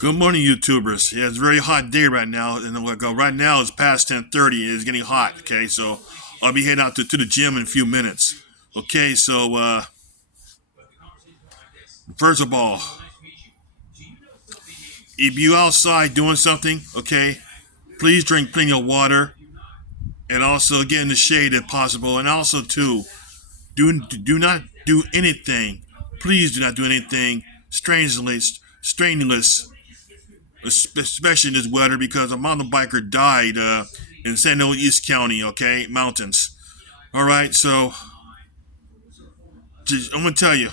Good morning, YouTubers. Yeah, it's a very hot day right now, and right now it's past 10:30. It's getting hot. Okay, so I'll be heading out to the gym in a few minutes. Okay, so first of all, if you outside doing something, okay, please drink plenty of water, and also get in the shade if possible, and also too, do not do anything. Please do not do anything strenuous, especially in this weather, because a mountain biker died in San Diego East County, okay, mountains. All right, so I'm gonna tell you,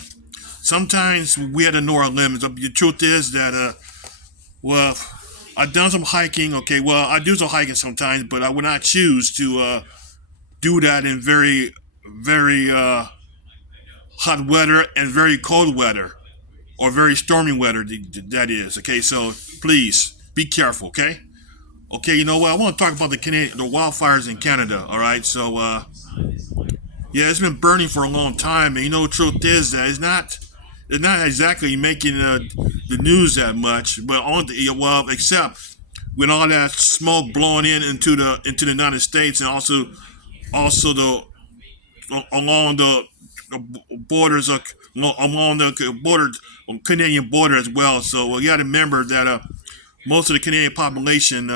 sometimes we have to know our limits. The truth is that, well, I've done some hiking, okay, well, I do some hiking sometimes, but I would not choose to do that in very hot weather and very cold weather, or very stormy weather, that is, okay, so please be careful, okay? Okay, you know what? I want to talk about the wildfires in Canada. All right, so yeah, it's been burning for a long time, and you know the truth is that it's not exactly making the news that much, but well, except when all that smoke blowing in into the United States, and also the along the borders of along the border Canadian border as well. So you got to remember that most of the Canadian population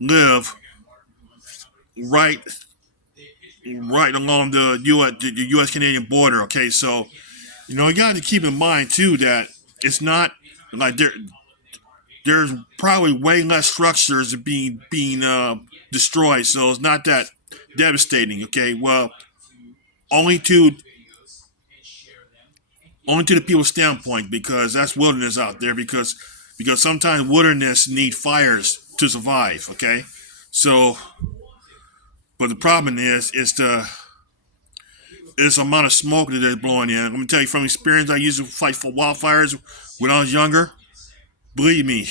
live right right along the U.S. Canadian border. Okay, so you got to keep in mind too that it's not like there's probably way less structures being destroyed, so it's not that devastating. Okay, well, only to only to the people's standpoint, because that's wilderness out there, because sometimes wilderness need fires to survive. Okay, so but the problem is the amount of smoke that they're blowing in. I'm gonna tell you from experience. I used to fight for wildfires when I was younger. Believe me,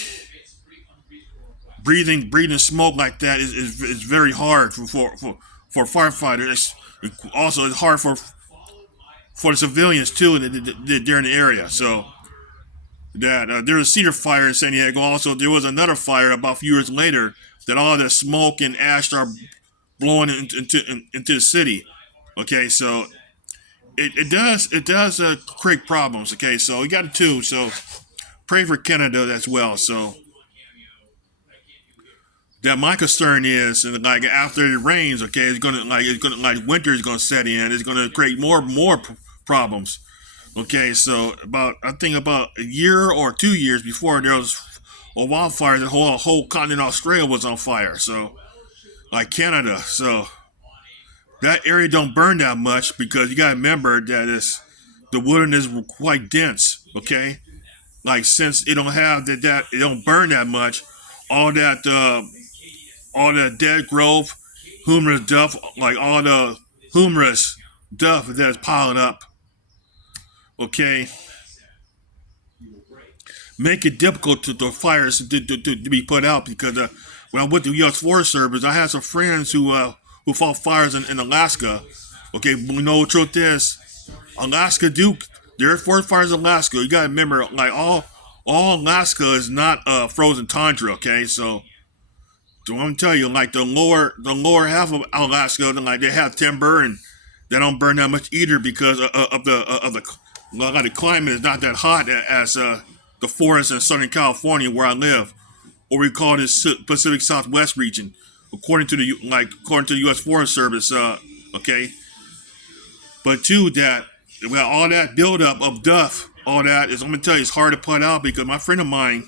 breathing smoke like that is very hard for firefighters. Also, it's hard for the civilians too that they're in the area. So that there was a cedar fire in San Diego. Also, there was another fire about a few years later that all the smoke and ash started blowing into the city. Okay, so it does create problems. Okay, so we got it too. So pray for Canada as well. So that my concern is, and like after it rains, okay, it's gonna winter is gonna set in. It's gonna create more problems. Okay, so I think about a year or 2 years before, there was a wildfire. The whole continent of Australia was on fire. So like Canada, so that area don't burn that much, because you gotta remember that the wilderness is quite dense. Okay, like since it don't have that it don't burn that much, all that all the dead growth, humerus duff, like all the humerus duff that's piling up, okay, make it difficult to the fires to be put out. Because when I went to U.S. Forest Service, I had some friends who fought fires in Alaska. Okay, but we know the truth is, Alaska do there are forest fires in Alaska. You gotta remember, like all Alaska is not frozen tundra. Okay, so I'm telling you, like the lower half of Alaska, like they have timber and they don't burn that much either, because of the climate is not that hot as the forest in Southern California where I live, or we call this Pacific Southwest region, according to the U.S. Forest Service. Okay, but too that well, all that buildup of duff, all that is, I'm gonna tell you, it's hard to put out, because my friend of mine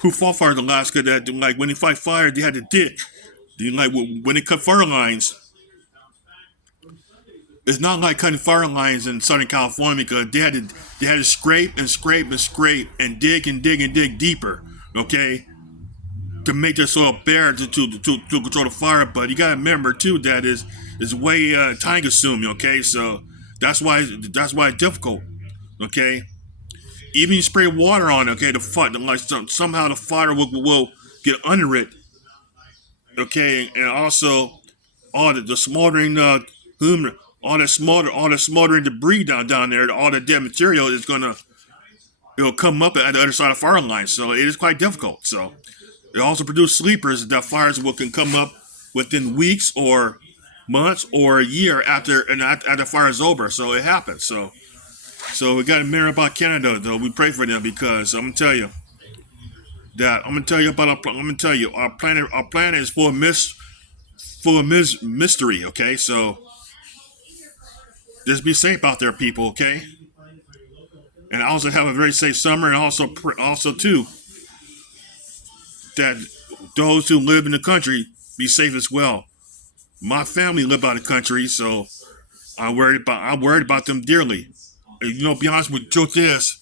who fought fires in Alaska, that like when they fight fire, they had to dig. Like when they cut fire lines, it's not like cutting fire lines in Southern California, because they had to scrape and scrape and scrape and dig and dig and dig deeper. Okay, to make their soil bare to control the fire. But you gotta remember too that is way time consuming. Okay, so that's why it's difficult. Okay, even you spray water on it, okay, the fire, like somehow the fire will get under it. Okay, and also all the smoldering human, all the smoldering debris down there, all the dead material is gonna it'll come up at the other side of fire line. So it is quite difficult. So it also produces sleepers that fires will can come up within weeks or months or a year after the fire is over. So it happens. So we got to mirror about Canada though. We pray for them because I'm gonna tell you about I'm gonna tell you our planet is full of mystery. Okay, so just be safe out there, people. Okay, and also have a very safe summer, and also too that those who live in the country be safe as well. My family live out of the country, so I'm worried about them dearly. And, you know, be honest with you, truth is,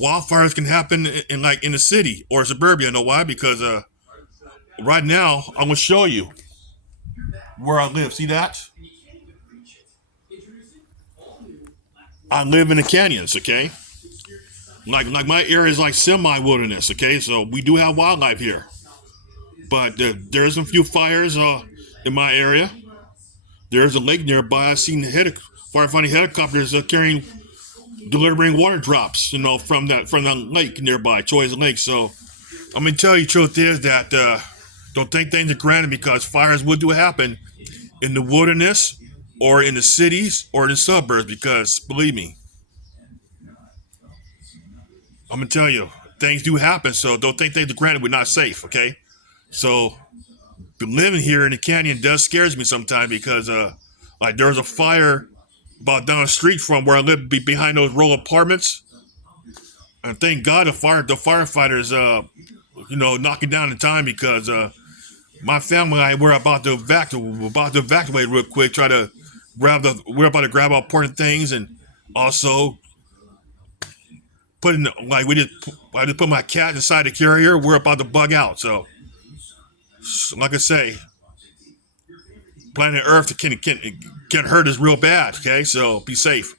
wildfires can happen in the city or suburbia. You know why? Because right now I'm gonna show you where I live. See that? I live in the canyons. Okay, like my area is like semi wilderness. Okay, so we do have wildlife here, but there's a few fires in my area. There's a lake nearby. I've seen firefighting helicopters carrying delivering water drops, you know, from that lake nearby, Choi's Lake. So I'm gonna tell you, truth is that don't take things for granted because fires will do happen in the wilderness or in the cities or in the suburbs. Because believe me, I'm gonna tell you, things do happen. So don't take things for granted. We're not safe. Okay, so living here in the canyon does scares me sometimes because like there's a fire about down the street from where I live behind those row apartments. And thank God the firefighters you know knocking down the time because my family and I were about to evacuate real quick, try to we're about to grab our important things and also putting like I just put my cat inside the carrier. We're about to bug out. So like I say, planet Earth can hurt us real bad. Okay, so be safe.